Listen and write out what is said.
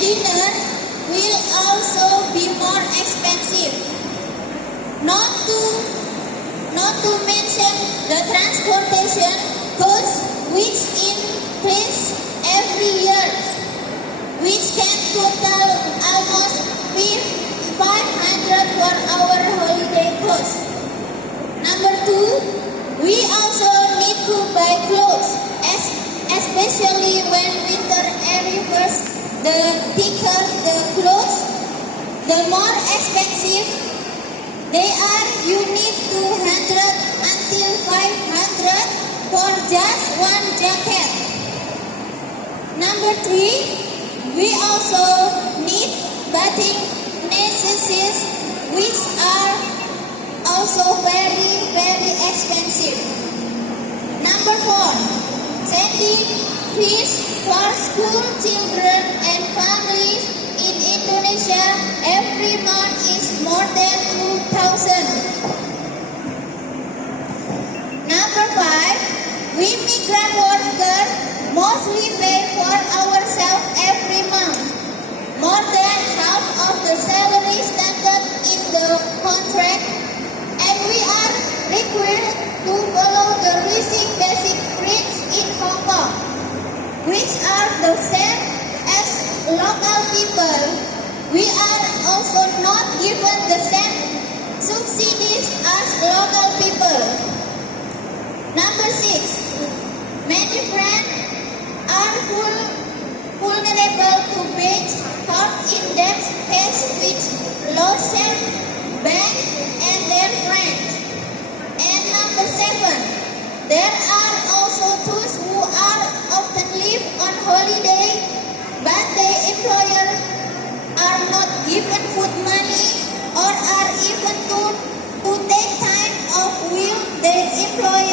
dinner will also be more expensive. Not to mention the transportation costs which increase every year, which can total almost 500 for our holiday cost. Number 2, we also need to buy clothes, especially when winter arrives. The thicker the clothes, the more expensive they are. You need 200 until 500 for just one jacket. Number 3, we also need bathing necessities, which are also very expensive. Number 4, sending fees for school children and families in Indonesia every month is more than 2,000. Number 5, we migrant workers mostly pay for ourselves every month, more than half of the salary standard in the contract, and we are required to follow the rising basic rates in Hong Kong, which are the same as local people. We are also not given the same subsidies as local people. Number 6, many friends are vulnerable to being caught in debt faced with lawsuit, bank, and their friends. And number 7, there are also those who are often live on holiday, but their employer are not given food money or are even to take time off with their employer